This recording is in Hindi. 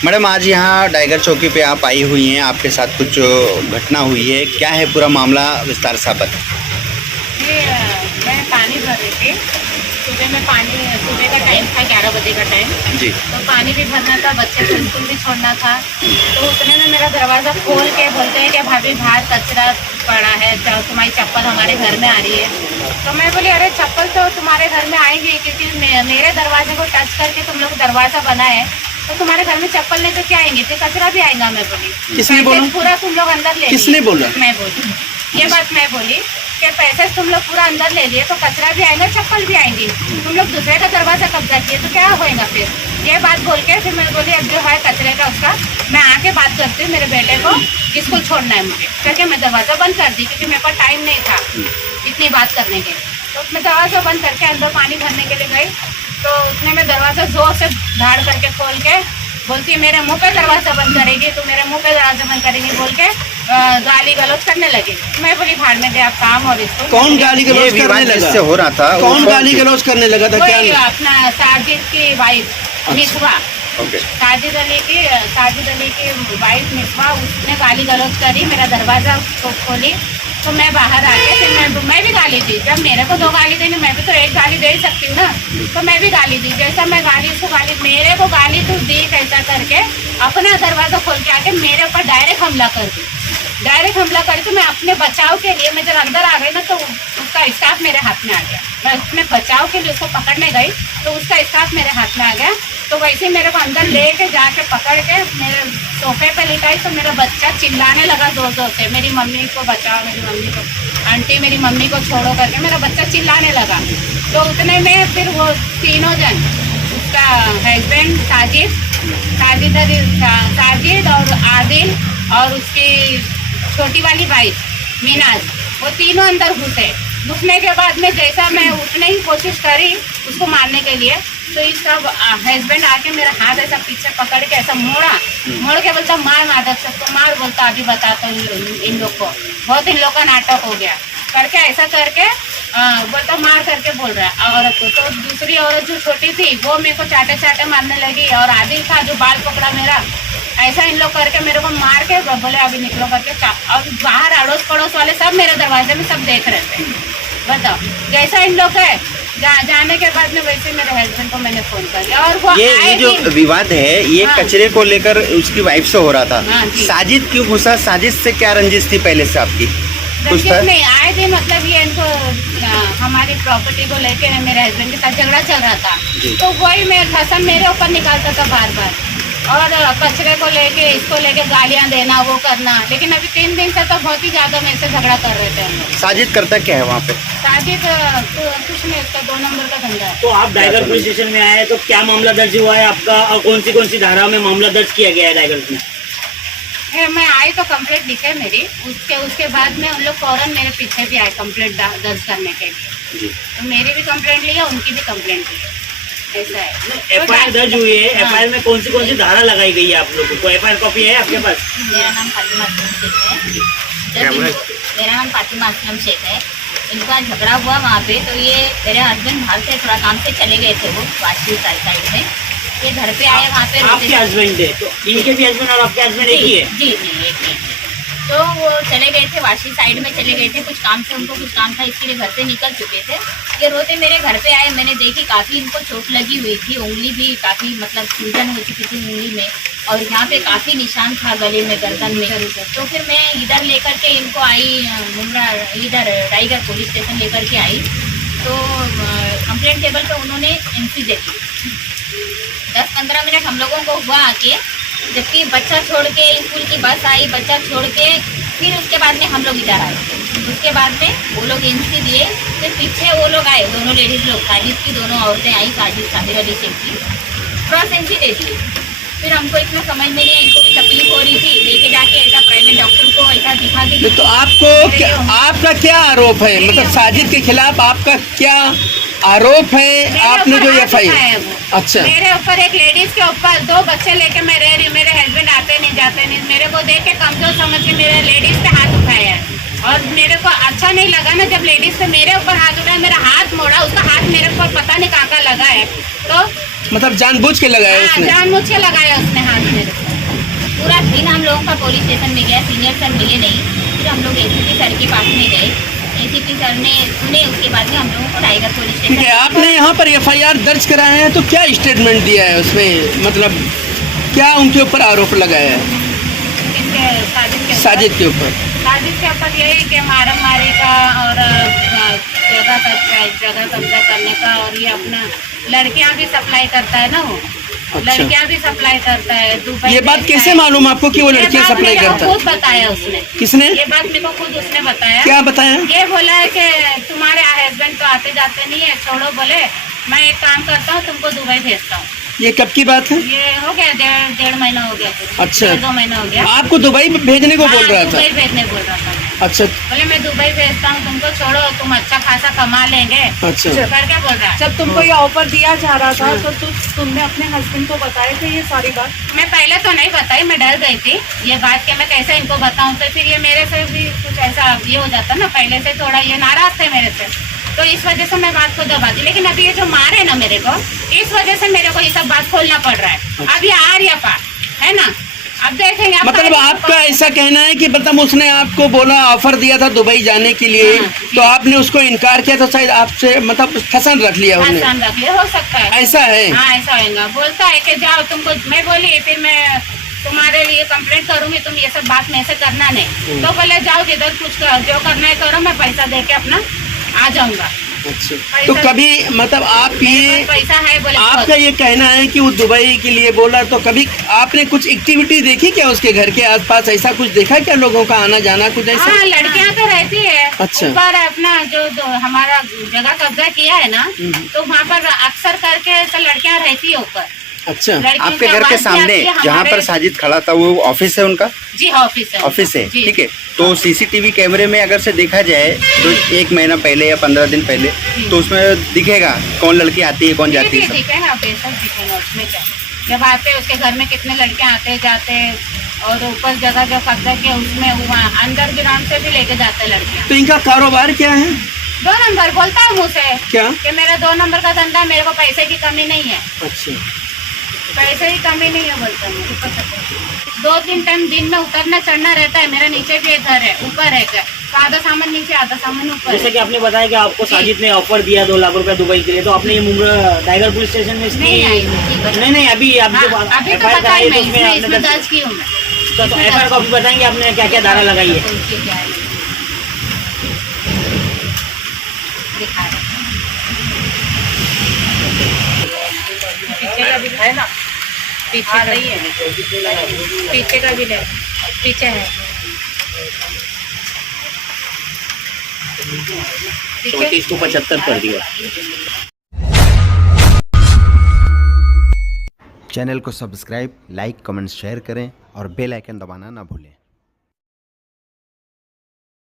मैडम आज यहाँ टाइगर चौकी पे आप आई हुई हैं, आपके साथ कुछ घटना हुई है, क्या है पूरा मामला, विस्तार से आप बताएं। ये मैं पानी भर रही थी। सुबह का टाइम था, 11 बजे का टाइम जी। तो पानी भी भरना था, बच्चे को स्कूल भी छोड़ना था। तो उतने में मेरा दरवाज़ा खोल के बोलते हैं कि भाभी बाहर कचरा पड़ा है, तुम्हारी चप्पल हमारे घर में आ रही है। तो मैं बोली अरे चप्पल तो तुम्हारे घर में आएगी, क्योंकि मेरे दरवाजे को टच करके तुम लोग दरवाज़ा बनाए, तो तुम्हारे घर में चप्पल लेकर क्या आएंगे, तो कचरा भी आएगा। मैं बोली किसने बोला? पूरा तुम लोग अंदर ले किसने बोला? मैं बोली ये बात मैं बोली कि पैसे तुम लोग पूरा अंदर ले लिए तो कचरा भी आएगा, चप्पल भी आएंगी। तुम लोग दूसरे का दरवाजा कब्जा किए तो क्या होएगा फिर। ये बात बोल के फिर मैं बोली अब जो है कचरे का उसका मैं आके बात करती हूँ, मेरे बेटे को स्कूल छोड़ना है मुझे करके मैं दरवाज़ा बंद कर दी, क्योंकि मेरे पास टाइम नहीं था इतनी बात करने के। तो मैं दरवाज़ा बंद करके अंदर पानी भरने के लिए गई, तो उसने मैं दरवाज़ा जोर से धाड़ करके खोल के बोलती है मेरे मुंह पे दरवाज़ा बंद करेगी, तो मेरे मुंह पे दरवाज़ा बंद करेगी बोल के गाली गलौज करने लगी। मैं बोली भाड़ में दे आप काम। और इसको कौन गाली गलौज करने लगा? से हो रहा था, कौन गाली गलौज करने लगा था? वही क्या अपना साजिद की वाइफ मिसवा, ओके। साजिद अली की वाइफ मिसवा, उसने गाली गलौज करी, मेरा दरवाज़ा खोली। तो मैं बाहर आके फिर मैं भी गाली दी। जब मेरे को 2 गाली देनी, मैं भी तो 1 गाली दे ही सकती हूँ ना। तो मैं भी गाली दी, जैसा मैं गाली उसको गाली, मेरे को गाली तू दी कैसा करके अपना दरवाज़ा खोल के आके मेरे ऊपर डायरेक्ट हमला कर दी। डायरेक्ट हमला करके मैं अपने बचाव के लिए मैं जब अंदर आ गई ना, तो उसका स्टाफ मेरे हाथ में आ गया। मैं अपने बचाव के लिए उसको पकड़ने गई तो उसका स्टाफ मेरे हाथ में आ गया। तो वैसे मेरे को अंदर लेके जाके पकड़ के मेरे सोफे पे लिटाई, तो मेरा बच्चा चिल्लाने लगा जोर जोर से, मेरी मम्मी को बचाओ, मेरी मम्मी को, आंटी मेरी मम्मी को छोड़ो करके मेरा बच्चा चिल्लाने लगा। तो उतने में फिर वो तीनों जन, उसका हस्बैंड साजिद और आदिल और उसकी छोटी वाली वाइफ मीनाज, वो तीनों अंदर घुसने के बाद में जैसा मैं उठने की कोशिश करी उसको मारने के लिए, तो इसका हस्बैंड आके मेरा हाथ ऐसा पीछे पकड़ के ऐसा मोड़ के बोलता मार माधव सबको मार, बोलता अभी बताता हूँ इन लोग को, बहुत इन लोग का नाटक हो गया करके ऐसा करके बोलता मार करके बोल रहा है औरत को। तो दूसरी औरत जो छोटी थी वो मेरे को चाटे मारने लगी, और आदिल था जो बाल पकड़ा मेरा, ऐसा इन लोग करके मेरे को मार के बोले अभी निकलो करके। और बाहर अड़ोस पड़ोस वाले सब मेरे दरवाजे में सब देख रहे थे। बताओ जैसा इन लोग है जाने के बाद में वैसे मेरे हस्बैंड को मैंने फोन कर दिया। और वो ये जो विवाद है ये हाँ। कचरे को लेकर उसकी वाइफ से हो रहा था। हाँ जी। साजिद क्यों घुसा? साजिद से क्या रंजिश थी पहले से आपकी? कुछ था? नहीं आए थे, मतलब ये इनको हमारी प्रॉपर्टी को लेके मेरे हस्बैंड के साथ झगड़ा चल रहा था, तो वही मैं खसम मेरे ऊपर निकालता था बार बार, और कचरे को लेके इसको लेके गालियां देना वो करना। लेकिन अभी 3 दिन से तो बहुत ही ज्यादा मेरे से झगड़ा कर रहे थे हम लोग। साजिद करता क्या है वहाँ पे? साजिद कुछ नहीं, उसका 2 नंबर का धंधा है। तो आप टाइगर पुलिस स्टेशन में आए तो क्या मामला दर्ज हुआ है आपका, और कौन सी धारा में मामला दर्ज किया गया है टाइगर में? मैं आई तो कंप्लेंट लिखे मेरी, उसके बाद में उन लोग फौरन मेरे पीछे भी आए कंप्लेंट दर्ज करने के लिए। तो मेरी भी कंप्लेंट ली है, उनकी भी कंप्लेंट ली है, ऐसा है। एफआईआर दर्ज हुई है, एफआईआर में कौन सी धारा लगाई गई है आप लोगों को? एफआईआर कॉपी है आपके पास? मेरा नाम फातिमा असलम शेख है। इनका झगड़ा हुआ वहाँ पे, तो ये मेरे हस्बैंड बाहर से थोड़ा काम से चले गए थे, वो वाशी साइड में, ये घर पे आए वहाँ पे। आपके हस्बैंड है तो इनके भी हस्बैंड और आपके हस्बैंड एक ही है? जी एक ही। तो वो चले गए थे वाशी साइड में, चले गए थे कुछ काम से, उनको कुछ काम था इसके लिए घर से निकल चुके थे। ये रोते मेरे घर पे आए, मैंने देखी काफ़ी इनको चोट लगी हुई थी, उंगली भी काफ़ी मतलब सूजन हो चुकी थी उंगली में, और यहाँ पे काफ़ी निशान था गले में, गर्दन में। तो फिर मैं इधर लेकर के इनको आई मुमरा, इधर टाइगर पुलिस स्टेशन लेकर के आई। तो कंप्लेंट टेबल पे उन्होंने एंट्री दे दी। 10-15 मिनट हम लोगों को हुआ आके, जबकि बच्चा छोड़ के स्कूल की बस आई, बच्चा छोड़ के फिर उसके बाद में हम लोग इधर आए। उसके बाद में वो लोग एंट्री दिए, फिर पीछे वो लोग आए, दोनों लेडीज़ लोग, साजिद की दोनों औरतें आई, साजिद अली शेख की, क्रॉस एंट्री दे दी। फिर हमको इतना समझ में नहीं आया, इनको भी तकलीफ हो रही थी, लेके जाके ऐसा प्राइवेट डॉक्टर को ऐसा दिखा के। तो आपका क्या आरोप है, मतलब साजिद के खिलाफ आपका क्या आरोप है? आपने जो एफआईआर, अच्छा, मेरे ऊपर एक लेडीज के ऊपर 2 बच्चे लेके मैं रह रही हूँ, मेरे हस्बैंड आते नहीं जाते नहीं, मेरे को देख के कमजोर समझ के मेरे लेडीज पे हाथ उठाया है। और मेरे को अच्छा नहीं लगा ना, जब लेडीज पे मेरे ऊपर हाथ उठाया, मेरा हाथ मोड़ा, उसका हाथ मेरे ऊपर पता नहीं कहाँ लगा है, तो मतलब जानबूझ के लगाया उसने? जानबूझ के लगाया उसने हाथ मेरे को। पूरा दिन हम लोगों का पुलिस स्टेशन में गया, सीनियर सर मिले नहीं, फिर हम लोग एसीपी सर के पास में गए। एसीपी सर ने सुने, उसके बाद में हम लोगों को टाइगर पुलिस ठीक है, स्टेशन। आपने यहाँ पर एफआईआर दर्ज कराया है तो क्या स्टेटमेंट दिया है उसमें, मतलब क्या उनके ऊपर आरोप लगाया है? साजिद के ऊपर? साजिद के ऊपर यही कि मारम मारी का और जगह कब्जा करने का, और ये अपना लड़कियां भी सप्लाई करता है ना वो। अच्छा। लड़कियां भी सप्लाई करता है दुबई। ये बात कैसे मालूम आपको कि वो लड़कियां सप्लाई करता है? खुद बताया उसने। किसने? ये बात मेरे को खुद उसने बताया। क्या बताया? ये बोला है कि तुम्हारे हस्बैंड तो आते जाते नहीं है, छोड़ो, बोले मैं एक काम करता हूँ, तुमको दुबई भेजता हूँ। ये कब की बात है? ये हो गया डेढ़ महीना हो गया। अच्छा। 2 महीना हो गया। आपको दुबई भेजने को बोल रहा था? दुबई भेजने बोल रहा था। अच्छा बोले मैं दुबई भेजता हूँ तुमको, छोड़ो, तुम अच्छा खासा कमा लेंगे। अच्छा। करके बोल रहा है। जब तुमको ये ऑफर दिया जा रहा था तो तुमने अपने हस्बैंड को बताए थे ये सारी बात? मैं पहले तो नहीं बताई, मैं डर गई थी ये बात कि मैं कैसे इनको बताऊं, तो फिर ये मेरे से भी कुछ ऐसा ये हो जाता ना, पहले से थोड़ा ये नाराज थे मेरे से, तो इस वजह से मैं बात को दबा दी। लेकिन अभी ये जो मारे ना मेरे को, इस वजह से मेरे को ये सब बात खोलना पड़ रहा है। अब ये आर या पार है ना, अब देखेंगे। अब मतलब आपका ऐसा कहना है कि मतलब उसने आपको बोला, ऑफर दिया था दुबई जाने के लिए, तो आपने उसको इनकार किया तो शायद आपसे मतलब फसन रख लिया उन्होंने? फसन रख लिया, हो सकता है। ऐसा है? हाँ ऐसा होगा। बोलता है कि जाओ तुमको, मैं बोली फिर मैं तुम्हारे लिए कंप्लेंट करूंगी, तुम ये सब बात में से करना नहीं। तो बोले जाओ जिधर कुछ जो करना है करो, मैं पैसा दे के अपना आ जाऊंगा। अच्छा, तो कभी मतलब आप ये पैसा है बोले, आपका ये कहना है कि वो दुबई के लिए बोला, तो कभी आपने कुछ एक्टिविटी देखी क्या उसके घर के आसपास? ऐसा कुछ देखा क्या, लोगों का आना जाना कुछ ऐसा? हाँ लड़कियां तो रहती है। अच्छा। ऊपर अपना जो हमारा जगह कब्जा किया है ना, तो वहाँ पर अक्सर करके तो लड़कियां रहती है ऊपर। अच्छा। लड़कियों आपके की घर के आवाज़ भी सामने आती है जहाँ पर हमारे। साजिद खड़ा था वो ऑफिस है उनका? जी हाँ, ऑफिस है। ऑफिस है, जी। ठीक है। तो सीसीटीवी कैमरे में अगर से देखा जाए तो 1 महीना पहले या 15 दिन पहले, तो उसमें दिखेगा कौन लड़की आती है कौन जाती है। दिखेगा, बेशक दिखेगा। उसमें क्या, जब आते उसके घर में कितने लड़कियां आते जाते, और ऊपर जगह जो कब्जा किया उसमें अंडरग्राउंड से भी लेके जाते लड़कियां। तो इनका कारोबार क्या है? 2 नंबर बोलता है मुझसे क्या? कि मेरा 2 नंबर का धंधा, मेरे को पैसे की कमी नहीं है। अच्छा। पैसे की कमी नहीं है बोलता है। 2-3 टाइम दिन में उतरना चढ़ना रहता है। मेरा नीचे भी एक घर है, ऊपर है क्या, तो आधा सामान नीचे आधा सामान ऊपर। जैसे कि आपने बताया कि आपको साजिद ने ऑफर दिया 2 लाख रुपए दुबई के लिए, तो आपने ये मुंब्रा टाइगर पुलिस स्टेशन में इसकी नहीं आई। नहीं अभी आप जो अभी तो FIR बताई कराई मैं, तो उसमें इसमें आपने दर्ज की हूँ मैं। तो FIR को अभी बताएंगे आपने क्या क्या धारा लगाई है? क्या है दिखा रहे हैं। पीछे का भी है ना, पीछे का ही है, पीछे का भी है, पीछे है। 34 को 75 कर दिया। चैनल को सब्सक्राइब, लाइक, कमेंट, शेयर करें और बेल आइकन दबाना ना भूलें।